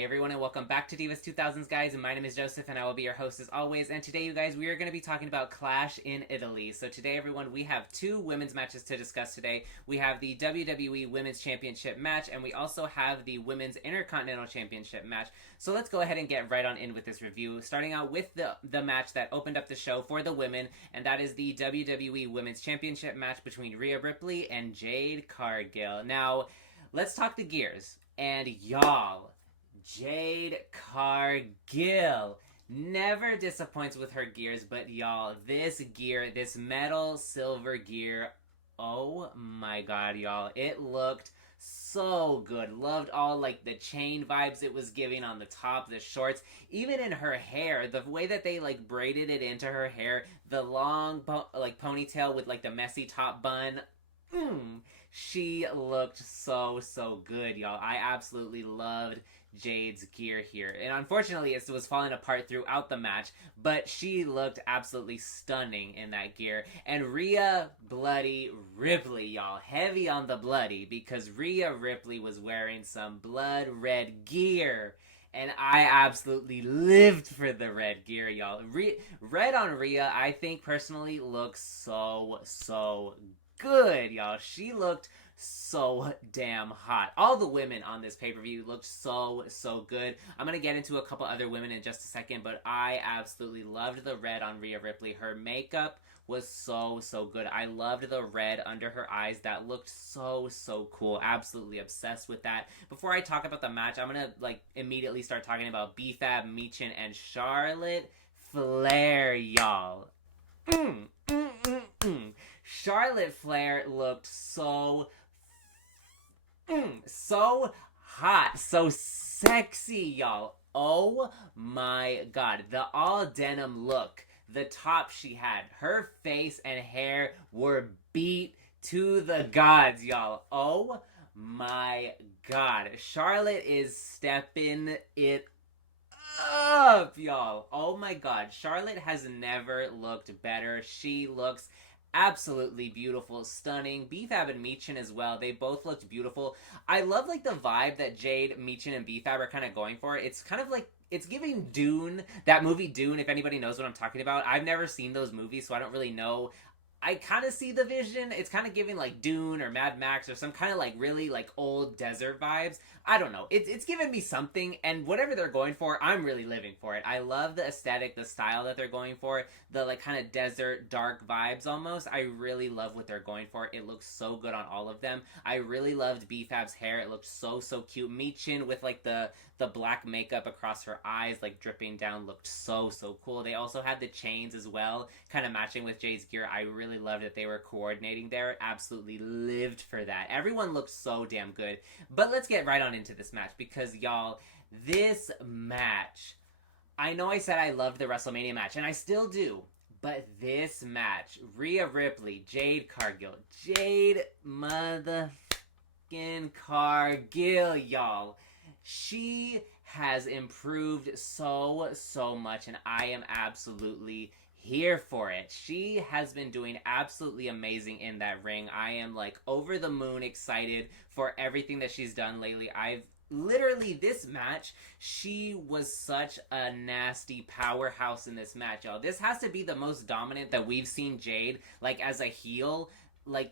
Hey everyone, and welcome back to Divas 2000s, guys. And my name is Joseph, and I will be your host as always. And today, you guys, we are going to be talking about Clash in Italy. So today, everyone, we have two women's matches to discuss today. We have the WWE Women's Championship match, and we also have the Women's Intercontinental Championship match. So let's go ahead and get right on in with this review, starting out with the match that opened up the show for the women, and that is the WWE Women's Championship match between Rhea Ripley and Jade Cargill. Now, let's talk the gears. And y'all, Jade Cargill never disappoints with her gears, but y'all, this gear, this metal silver gear, oh my god, y'all, it looked so good. Loved all like the chain vibes it was giving on the top, the shorts, even in her hair, the way that they like braided it into her hair, the long ponytail with like the messy top bun. She looked so good, y'all. I absolutely loved Jade's gear here. And unfortunately, it was falling apart throughout the match, but she looked absolutely stunning in that gear. And Rhea Bloody Ripley, y'all. Heavy on the bloody, because Rhea Ripley was wearing some blood red gear. And I absolutely lived for the red gear, y'all. Red on Rhea, I think, personally, looks so good, y'all. She looked so damn hot. All the women on this pay-per-view looked so good. I'm gonna get into a couple other women in just a second, but I absolutely loved the red on Rhea Ripley. Her makeup was so good. I loved the red under her eyes. That looked so cool. Absolutely obsessed with that. Before I talk about the match, I'm gonna immediately start talking about BFAB, Michin, and Charlotte Flair, y'all. Charlotte Flair looked so hot, so sexy, y'all. Oh my god. The all denim look, the top she had, her face and hair were beat to the gods, y'all. Oh my god. Charlotte is stepping it up, y'all. Oh my god. Charlotte has never looked better. She looks absolutely beautiful, stunning. BFAB and Michin as well. They both looked beautiful. I love the vibe that Jade, Michin, and BFAB are kind of going for. It's kind of it's giving Dune, that movie Dune, if anybody knows what I'm talking about. I've never seen those movies, so I don't really know. I kind of see the vision. It's kind of giving Dune or Mad Max or some kind of really old desert vibes. I don't know. It's giving me something, and whatever they're going for, I'm really living for it. I love the aesthetic, the style that they're going for, the kind of desert, dark vibes almost. I really love what they're going for. It looks so good on all of them. I really loved BFAB's hair. It looked so cute. Michin with the black makeup across her eyes, dripping down, looked so cool. They also had the chains as well, kind of matching with Jade's gear. I really loved that they were coordinating there. Absolutely lived for that. Everyone looked so damn good. But let's get right on into this match, because y'all, this match, I know I said I loved the WrestleMania match, and I still do, but this match, Rhea Ripley, Jade Cargill, Jade motherfucking Cargill, y'all. She has improved so much, and I am absolutely here for it. She has been doing absolutely amazing in that ring. I am over the moon excited for everything that she's done lately. I've literally, this match, she was such a nasty powerhouse in this match, y'all. This has to be the most dominant that we've seen Jade as a heel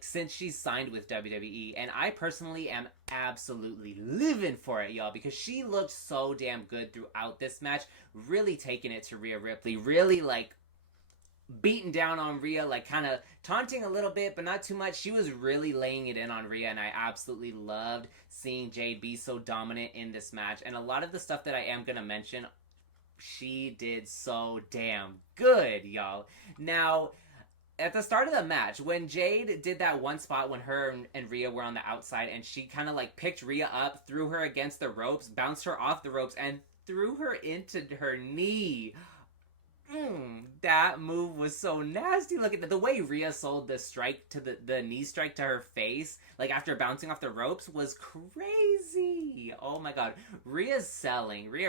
since she's signed with WWE, and I personally am absolutely living for it, y'all, because she looked so damn good throughout this match, really taking it to Rhea Ripley, really beating down on Rhea, kind of taunting a little bit, but not too much. She was really laying it in on Rhea, and I absolutely loved seeing Jade be so dominant in this match. And a lot of the stuff that I am gonna mention, she did so damn good, y'all. Now, at the start of the match, when Jade did that one spot when her and Rhea were on the outside, and she kind of picked Rhea up, threw her against the ropes, bounced her off the ropes, and threw her into her knee. That move was so nasty. Look at the way Rhea sold the strike to the knee strike to her face, after bouncing off the ropes, was crazy. Oh my god. Rhea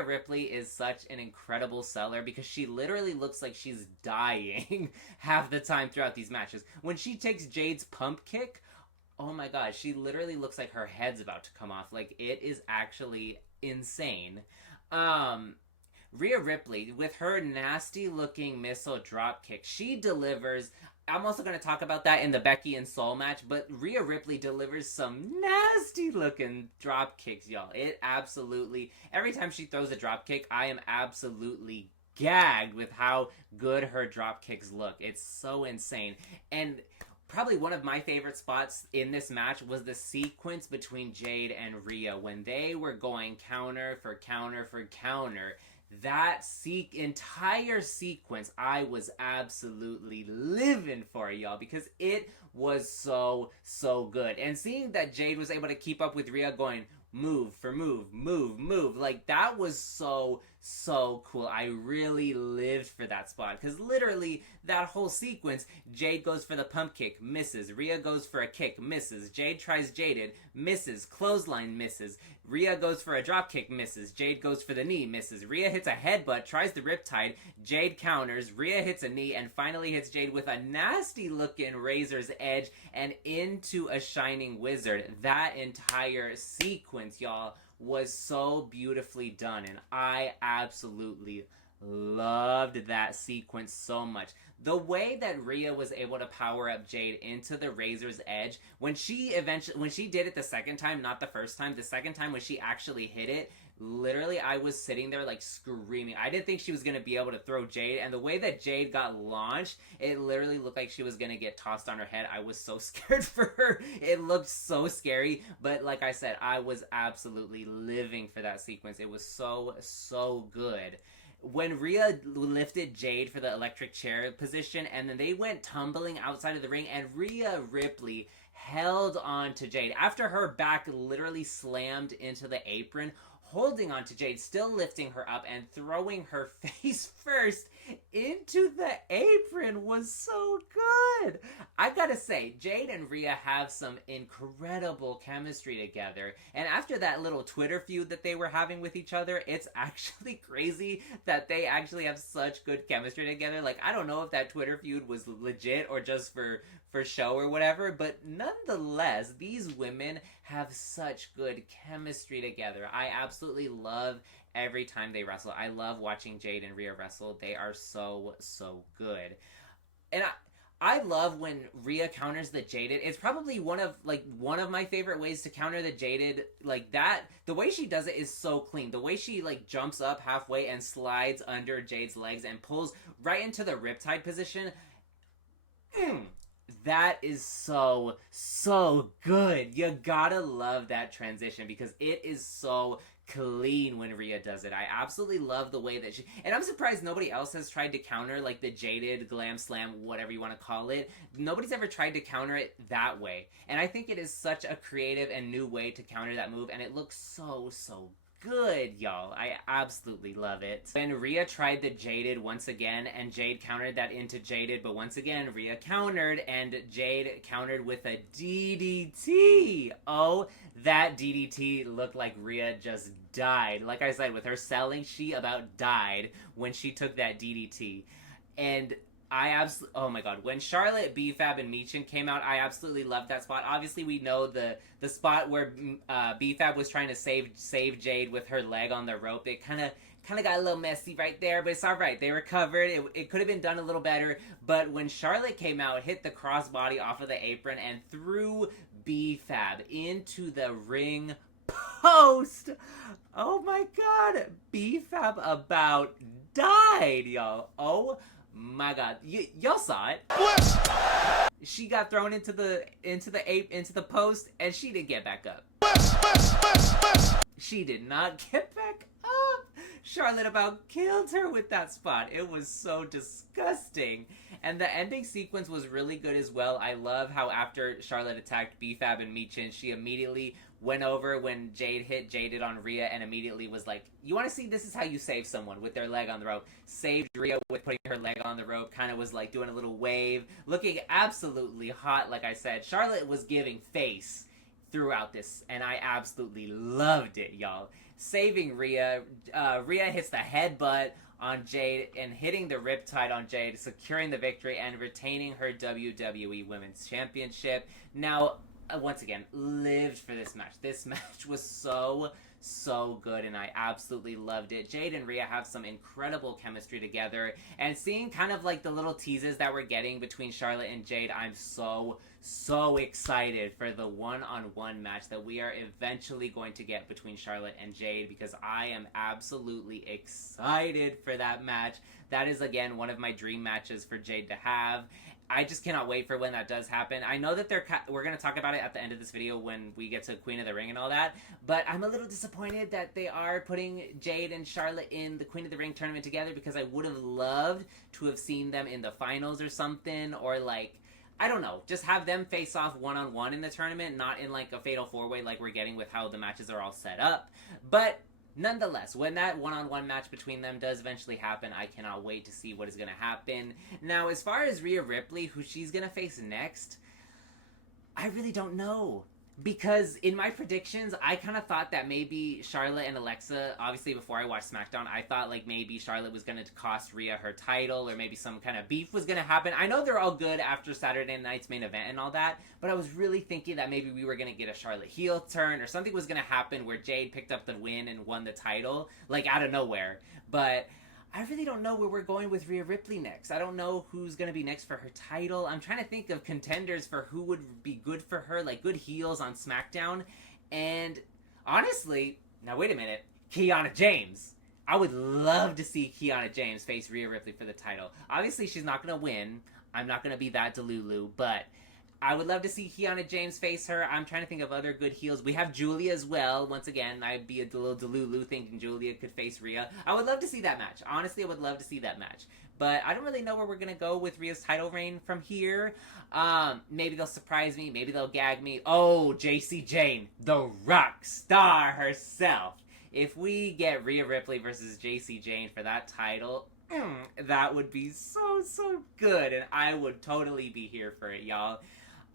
Ripley is such an incredible seller, because she literally looks like she's dying half the time throughout these matches. When she takes Jade's pump kick, oh my god, she literally looks like her head's about to come off. It is actually insane. Um, Rhea Ripley, with her nasty looking missile drop kick, she delivers. I'm also going to talk about that in the Becky and Sol match, but Rhea Ripley delivers some nasty looking drop kicks, y'all. It absolutely, every time she throws a drop kick, I am absolutely gagged with how good her drop kicks look. It's so insane. And probably one of my favorite spots in this match was the sequence between Jade and Rhea when they were going counter for counter for counter. That entire sequence, I was absolutely living for, y'all, because it was so good. And seeing that Jade was able to keep up with Rhea going move for move, move, like that was so cool. I really lived for that spot because literally that whole sequence, Jade goes for the pump kick, misses. Rhea goes for a kick, misses. Jade tries Jaded, misses. Clothesline, misses. Rhea goes for a drop kick, misses. Jade goes for the knee, misses. Rhea hits a headbutt, tries the riptide. Jade counters. Rhea hits a knee and finally hits Jade with a nasty looking razor's edge and into a shining wizard. That entire sequence, y'all, was so beautifully done, and I absolutely loved that sequence so much. The way that Rhea was able to power up Jade into the razor's edge, when she did it the second time, not the first time, the second time when she actually hit it, literally I was sitting there like screaming. I didn't think she was going to be able to throw Jade, and the way that Jade got launched, it literally looked like she was going to get tossed on her head. I was so scared for her. It looked so scary, but like I said, I was absolutely living for that sequence. It was so good. When Rhea lifted Jade for the electric chair position, and then they went tumbling outside of the ring, and Rhea Ripley held on to Jade after her back literally slammed into the apron, holding on to Jade, still lifting her up and throwing her face first into the apron was so good. I gotta say, Jade and Rhea have some incredible chemistry together, and after that little Twitter feud that they were having with each other, it's actually crazy that they actually have such good chemistry together. Like, I don't know if that Twitter feud was legit or just for show or whatever, but nonetheless, these women have such good chemistry together. I absolutely love every time they wrestle. I love watching Jade and Rhea wrestle. They are so good. And I love when Rhea counters the Jaded. It's probably one of my favorite ways to counter the Jaded. Like that, the way she does it is so clean. The way she like jumps up halfway and slides under Jade's legs and pulls right into the riptide position. That is so good. You gotta love that transition because it is so clean when Rhea does it. I absolutely love the way that she... And I'm surprised nobody else has tried to counter, like, the Jaded Glam Slam, whatever you want to call it. Nobody's ever tried to counter it that way. And I think it is such a creative and new way to counter that move, and it looks so good, y'all. I absolutely love it. When Rhea tried the Jaded once again, and Jade countered that into Jaded, but once again, Rhea countered, and Jade countered with a DDT. Oh, that DDT looked like Rhea just died. Like I said, with her selling, she about died when she took that DDT. And oh my god, when Charlotte, B-Fab, and Michin came out, I absolutely loved that spot. Obviously, we know the spot where B-Fab was trying to save Jade with her leg on the rope. It kind of got a little messy right there, but it's alright. They recovered. It could have been done a little better, but when Charlotte came out, hit the crossbody off of the apron and threw B-Fab into the ring post. Oh my god, B-Fab about died, y'all. Oh my god, y'all saw it. She got thrown into the post, and she didn't get back up. She did not get back up. Charlotte about killed her with that spot. It was so disgusting. And the ending sequence was really good as well. I love how after Charlotte attacked B-Fab and Michin, she immediately went over when Jade hit Jaded on Rhea and immediately was like, you want to see this is how you save someone with their leg on the rope. Saved Rhea with putting her leg on the rope, kind of was like doing a little wave, looking absolutely hot. Like I said, Charlotte was giving face throughout this, and I absolutely loved it, y'all. Saving Rhea. Rhea hits the headbutt on Jade and hitting the riptide on Jade, securing the victory and retaining her WWE Women's Championship. Now, once again, lived for this match. This match was so so good, and I absolutely loved it. Jade and Rhea have some incredible chemistry together, and seeing kind of like the little teases that we're getting between Charlotte and Jade, I'm so excited for the one-on-one match that we are eventually going to get between Charlotte and Jade, because I am absolutely excited for that match. That is, again, one of my dream matches for Jade to have. I just cannot wait for when that does happen. I know that we're going to talk about it at the end of this video when we get to Queen of the Ring and all that, but I'm a little disappointed that they are putting Jade and Charlotte in the Queen of the Ring tournament together, because I would have loved to have seen them in the finals or something, or like, I don't know, just have them face off one-on-one in the tournament, not in like a fatal four-way like we're getting with how the matches are all set up. But nonetheless, when that one-on-one match between them does eventually happen, I cannot wait to see what is going to happen. Now, as far as Rhea Ripley, who she's going to face next, I really don't know. Because in my predictions, I kind of thought that maybe Charlotte and Alexa, obviously before I watched SmackDown, I thought like maybe Charlotte was going to cost Rhea her title, or maybe some kind of beef was going to happen. I know they're all good after Saturday night's main event and all that, but I was really thinking that maybe we were going to get a Charlotte heel turn, or something was going to happen where Jade picked up the win and won the title, like out of nowhere. But I really don't know where we're going with Rhea Ripley next. I don't know who's going to be next for her title. I'm trying to think of contenders for who would be good for her, like good heels on SmackDown. And honestly, now wait a minute, Kiana James. I would love to see Kiana James face Rhea Ripley for the title. Obviously, she's not going to win. I'm not going to be that delulu, but I would love to see Kiana James face her. I'm trying to think of other good heels. We have Julia as well. Once again, I'd be a little delulu thinking Julia could face Rhea. I would love to see that match. Honestly, I would love to see that match. But I don't really know where we're going to go with Rhea's title reign from here. Maybe they'll surprise me. Maybe they'll gag me. Oh, JC Jane, the rock star herself. If we get Rhea Ripley versus JC Jane for that title, that would be so good. And I would totally be here for it, y'all.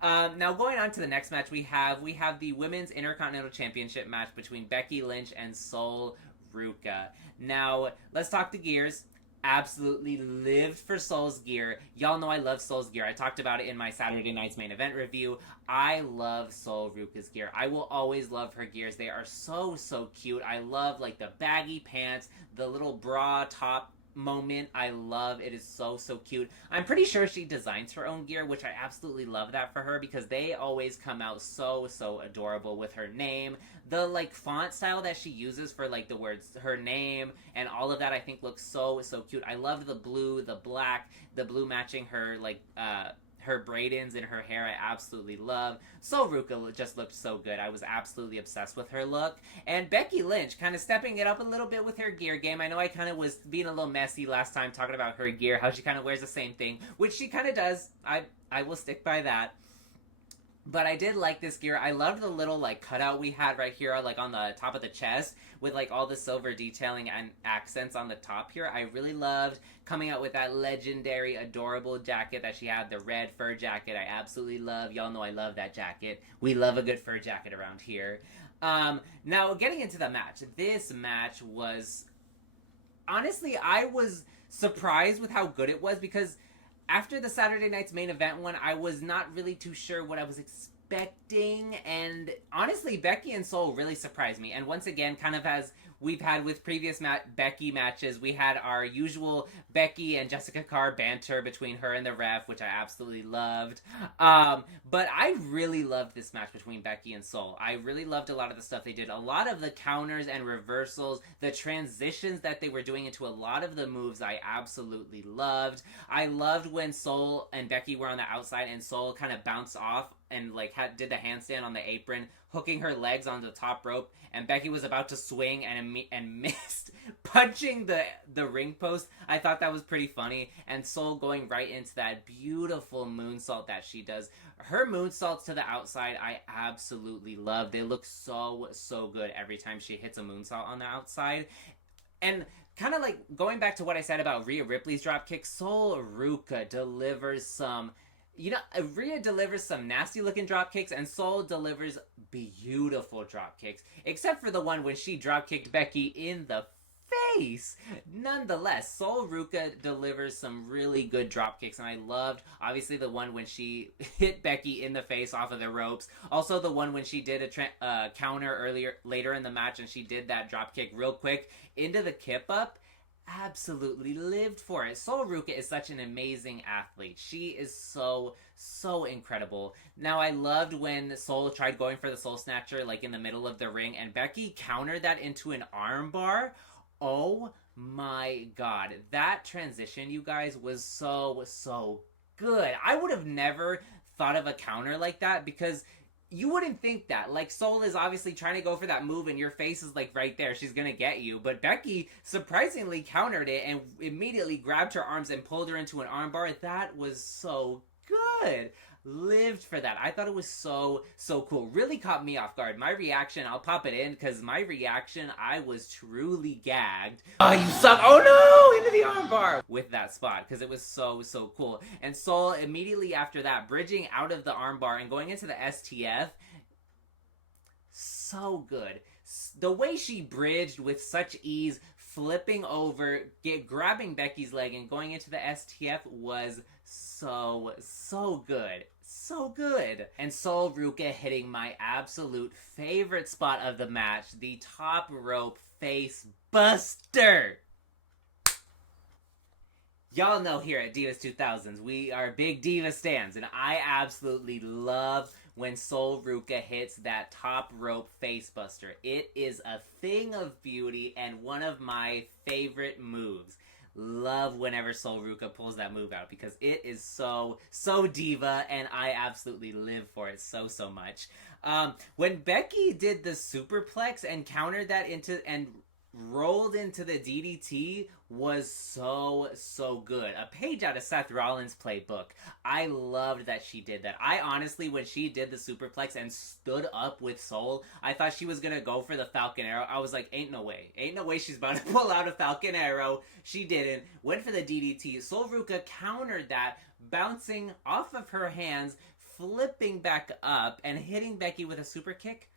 Now going on to the next match we have the Women's Intercontinental Championship match between Becky Lynch and Sol Ruca. Now, let's talk the gears. Absolutely lived for Sol's gear. Y'all know I love Sol's gear. I talked about it in my Saturday night's main event review. I love Sol Ruca's gear. I will always love her gears. They are so cute. I love like the baggy pants, the little bra top moment. I love it. Is so cute. I'm pretty sure she designs her own gear, which I absolutely love that for her, because they always come out so adorable with her name. The like font style that she uses for like the words, her name, and all of that, I think looks so cute. I love the blue, the black, the blue matching her like her braidings in her hair. I absolutely love. Sol Ruca just looked so good. I was absolutely obsessed with her look. And Becky Lynch kind of stepping it up a little bit with her gear game. I know I kind of was being a little messy last time talking about her gear, how she kind of wears the same thing, which she kind of does. I will stick by that. But I did like this gear. I loved the little like cutout we had right here, like on the top of the chest, with like all the silver detailing and accents on the top here. I really loved coming out with that legendary, adorable jacket that she had, the red fur jacket. I absolutely love. Y'all know I love that jacket. We love a good fur jacket around here. Now, getting into the match. This match was... Honestly, I was surprised with how good it was, because after the Saturday night's main event one, I was not really too sure what I was expecting, and honestly, Becky and Sol really surprised me. And once again, kind of as we've had with previous Becky matches, we had our usual Becky and Jessica Carr banter between her and the ref, which I absolutely loved. But I really loved this match between Becky and Sol. I really loved a lot of the stuff they did. A lot of the counters and reversals, the transitions that they were doing into a lot of the moves, I absolutely loved. I loved when Sol and Becky were on the outside and Sol kind of bounced off and like did the handstand on the apron, hooking her legs on the top rope, and Becky was about to swing and missed, punching the ring post. I thought that was pretty funny, and Sol going right into that beautiful moonsault that she does. Her moonsaults to the outside, I absolutely love. They look so good every time she hits a moonsault on the outside. And kind of like going back to what I said about Rhea Ripley's dropkick, Sol Ruca delivers some... You know, Rhea delivers some nasty-looking dropkicks, and Sol delivers beautiful dropkicks. Except for the one when she dropkicked Becky in the face. Nonetheless, Sol Ruca delivers some really good drop kicks, and I loved, obviously, the one when she hit Becky in the face off of the ropes. Also, the one when she did a counter later in the match, and she did that drop kick real quick into the kip up. Absolutely lived for it. Sol Ruca is such an amazing athlete. She is so incredible. Now, I loved when Sol tried going for the Soul Snatcher like in the middle of the ring, and Becky countered that into an armbar. Oh my god. That transition, you guys, was so good. I would have never thought of a counter like that, because you wouldn't think that. Like, Sol is obviously trying to go for that move, and your face is, like, right there. She's gonna get you. But Becky surprisingly countered it and immediately grabbed her arms and pulled her into an armbar. That was so good. Lived for that. I thought it was so cool. Really caught me off guard. My reaction, I'll pop it in, because my reaction, I was truly gagged. Oh, you suck. Oh no! Into the armbar! With that spot, because it was so cool. And Sol, immediately after that, bridging out of the armbar and going into the STF, so good. The way she bridged with such ease, flipping over, grabbing Becky's leg and going into the STF was so good. So good. And Sol Ruca hitting my absolute favorite spot of the match, the top rope face buster. Y'all know here at Divas 2000s, we are big Diva stans, and I absolutely love when Sol Ruca hits that top rope face buster. It is a thing of beauty and one of my favorite moves. Love whenever Sol Ruca pulls that move out, because it is so diva, and I absolutely live for it so much. When Becky did the superplex and countered that into and rolled into the DDT was so good. A page out of Seth Rollins' playbook. I loved that she did that. I honestly, when she did the superplex and stood up with Sol, I thought she was gonna go for the Falcon Arrow. I was like, ain't no way she's about to pull out a Falcon Arrow. She didn't. Went for the DDT. Sol Ruca countered that, bouncing off of her hands, flipping back up, and hitting Becky with a super kick.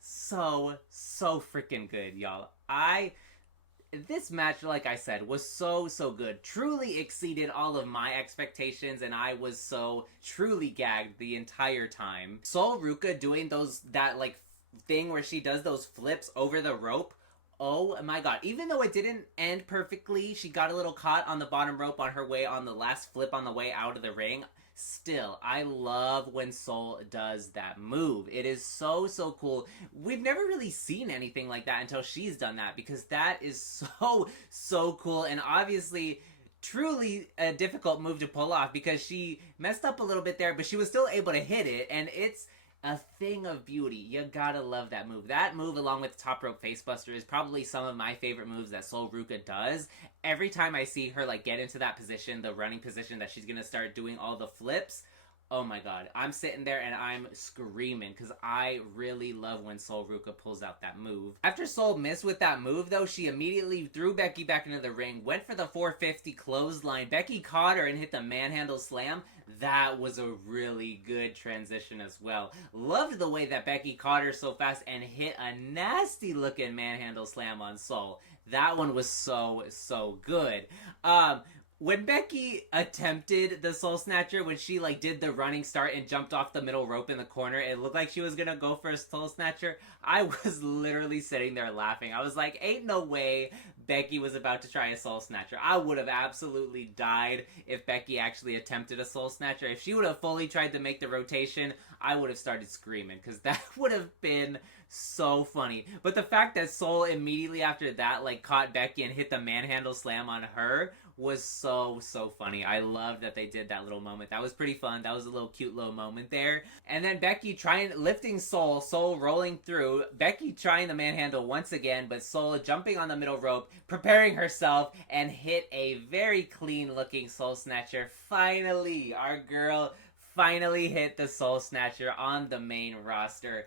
So freaking good, y'all. This match, like I said, was so good. Truly exceeded all of my expectations, and I was so truly gagged the entire time. Sol Ruca doing that like thing where she does those flips over the rope. Oh my god. Even though it didn't end perfectly, she got a little caught on the bottom rope on her way on the last flip on the way out of the ring. Still, I love when Sol does that move. It is so cool. We've never really seen anything like that until she's done that, because that is so cool, and obviously truly a difficult move to pull off, because she messed up a little bit there, but she was still able to hit it, and it's a thing of beauty. You gotta love that move. That move, along with top rope facebuster, is probably some of my favorite moves that Sol Ruca does. Every time I see her like get into that position, the running position that she's gonna start doing all the flips, oh my god, I'm sitting there and I'm screaming, because I really love when Sol Ruca pulls out that move. After Sol missed with that move, though, she immediately threw Becky back into the ring, went for the 450 clothesline. Becky caught her and hit the manhandle slam. That was a really good transition as well. Loved the way that Becky caught her so fast and hit a nasty looking manhandle slam on Sol. That one was so good. When Becky attempted the Soul Snatcher, when she like did the running start and jumped off the middle rope in the corner, it looked like she was gonna go for a Soul Snatcher. I was literally sitting there laughing. I was like, ain't no way Becky was about to try a Soul Snatcher. I would have absolutely died if Becky actually attempted a Soul Snatcher. If she would have fully tried to make the rotation, I would have started screaming, because that would have been so funny. But the fact that Sol immediately after that like caught Becky and hit the manhandle slam on her was so funny. I love that they did that little moment. That was pretty fun. That was a little cute little moment there. And then Becky lifting Sol rolling through, Becky trying the manhandle once again, but Sol jumping on the middle rope, preparing herself, and hit a very clean looking Soul Snatcher. Finally, our girl finally hit the Soul Snatcher on the main roster.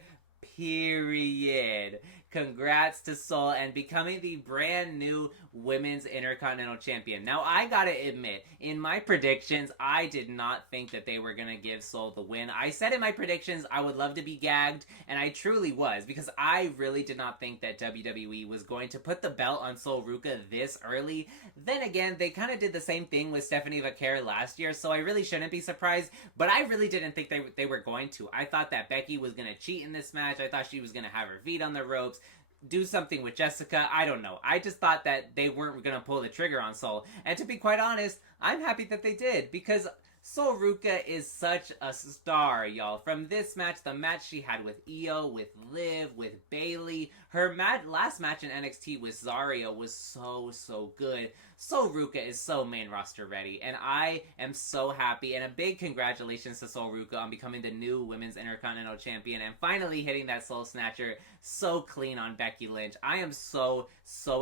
Period. congrats to Sol and becoming the brand new Women's Intercontinental Champion. Now, I gotta admit, in my predictions, I did not think that they were gonna give Sol the win. I said in my predictions I would love to be gagged, and I truly was, because I really did not think that WWE was going to put the belt on Sol Ruca this early. Then again, they kind of did the same thing with Stephanie Vaquer last year, so I really shouldn't be surprised, but I really didn't think they were going to. I thought that Becky was gonna cheat in this match. I thought she was gonna have her feet on the ropes, do something with Jessica. I don't know. I just thought that they weren't going to pull the trigger on Sol. And to be quite honest, I'm happy that they did, because Sol Ruca is such a star, y'all. From this match, the match she had with Io, with Liv, with Bayley, her last match in NXT with Zarya was so good. Sol Ruca is so main roster ready, and I am so happy, and a big congratulations to Sol Ruca on becoming the new Women's Intercontinental Champion and finally hitting that Soul Snatcher so clean on Becky Lynch. I am so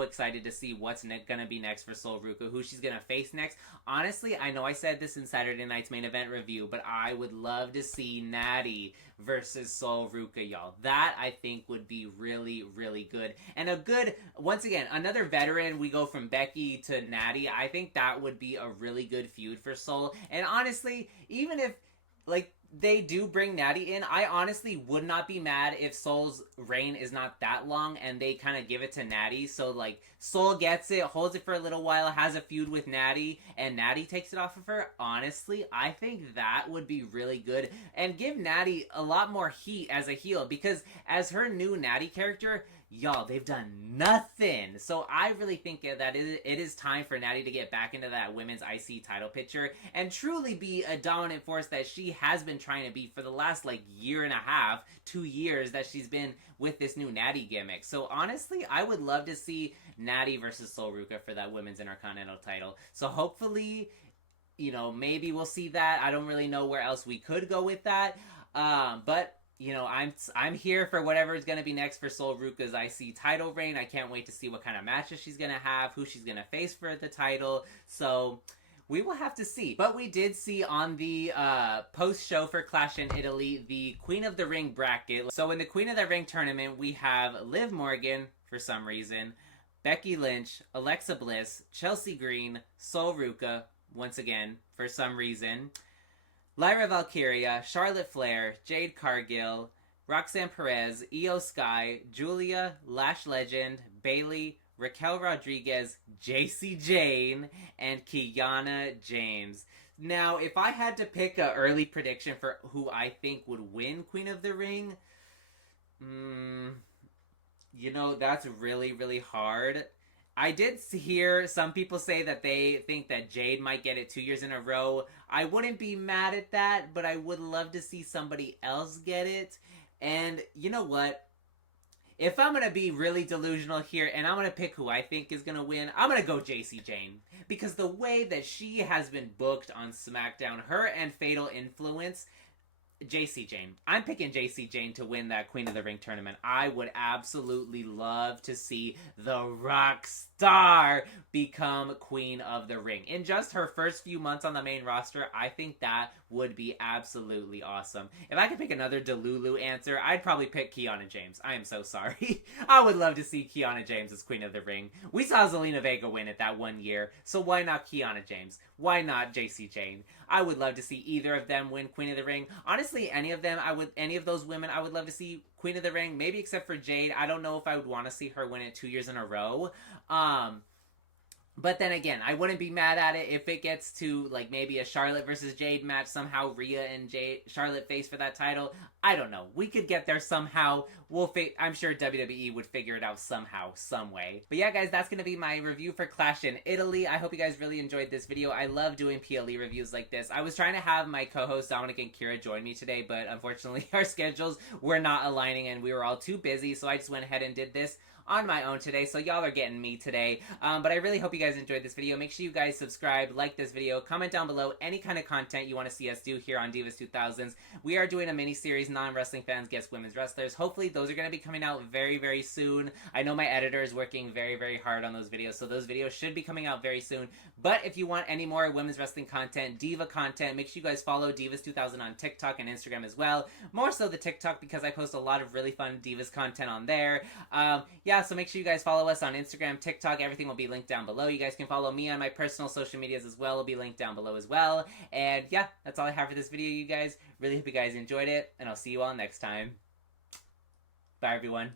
excited to see what's gonna be next for Sol Ruca, who she's gonna face next. Honestly, I know I said this in Saturday night's main event review, but I would love to see Natty versus Sol Ruca, y'all. That, I think, would be really good. And a good, once again, another veteran. We go from Becky to Natty. I think that would be a really good feud for Sol. And honestly, even if, like, they do bring Natty in, I honestly would not be mad if Sol's reign is not that long and they kind of give it to Natty. So, like, Sol gets it, holds it for a little while, has a feud with Natty, and Natty takes it off of her. Honestly, I think that would be really good and give Natty a lot more heat as a heel, because as her new Natty character, y'all, they've done nothing. So I really think that it is time for Natty to get back into that women's IC title picture and truly be a dominant force that she has been trying to be for the last, like, year and a half, 2 years that she's been with this new Natty gimmick. So honestly, I would love to see Natty versus Sol Ruca for that women's Intercontinental title. So hopefully, you know, maybe we'll see that. I don't really know where else we could go with that. But you know, I'm here for whatever is going to be next for Sol Ruca's IC title reign. I can't wait to see what kind of matches she's going to have, who she's going to face for the title. So we will have to see. But we did see on the post-show for Clash in Italy, the Queen of the Ring bracket. So in the Queen of the Ring tournament, we have Liv Morgan, for some reason, Becky Lynch, Alexa Bliss, Chelsea Green, Sol Ruca, once again, for some reason, Lyra Valkyria, Charlotte Flair, Jade Cargill, Roxanne Perez, Io Sky, Julia, Lash Legend, Bayley, Raquel Rodriguez, JC Jane, and Kiana James. Now, if I had to pick an early prediction for who I think would win Queen of the Ring, you know, that's really hard. I did hear some people say that they think that Jade might get it 2 years in a row. I wouldn't be mad at that, but I would love to see somebody else get it. And you know what? If I'm going to be really delusional here and I'm going to pick who I think is going to win, I'm going to go JC Jane. Because the way that she has been booked on SmackDown, her and Fatal Influence, JC Jane. I'm picking JC Jane to win that Queen of the Ring tournament. I would absolutely love to see the rock star become Queen of the Ring. In just her first few months on the main roster, I think that would be absolutely awesome. If I could pick another Delulu answer, I'd probably pick Kiana James. I am so sorry. I would love to see Kiana James as Queen of the Ring. We saw Zelina Vega win it that 1 year, so why not Kiana James? Why not JC Jane? I would love to see either of them win Queen of the Ring. Honestly, any of those women, I would love to see Queen of the Ring, maybe except for Jade. I don't know if I would want to see her win it 2 years in a row. But then again, I wouldn't be mad at it if it gets to, like, maybe a Charlotte versus Jade match. Somehow Rhea and Charlotte face for that title. I don't know. We could get there somehow. I'm sure WWE would figure it out somehow, some way. But yeah, guys, that's going to be my review for Clash in Italy. I hope you guys really enjoyed this video. I love doing PLE reviews like this. I was trying to have my co-host Dominic and Kira join me today, but unfortunately our schedules were not aligning and we were all too busy, so I just went ahead and did this on my own today, so y'all are getting me today. But I really hope you guys enjoyed this video. Make sure you guys subscribe, like this video, comment down below any kind of content you want to see us do here on Divas 2000s. We are doing a mini-series, non-wrestling fans guess women's wrestlers. Hopefully those are going to be coming out very, very soon. I know my editor is working very, very hard on those videos, so those videos should be coming out very soon. But if you want any more women's wrestling content, diva content, make sure you guys follow Divas 2000 on TikTok and Instagram as well. More so the TikTok, because I post a lot of really fun Divas content on there. Yeah, so make sure you guys follow us on Instagram, TikTok. Everything will be linked down below. You guys can follow me on my personal social medias as well. Will be linked down below as well. And yeah, that's all I have for this video, you guys. Really hope you guys enjoyed it, and I'll see you all next time. Bye, everyone.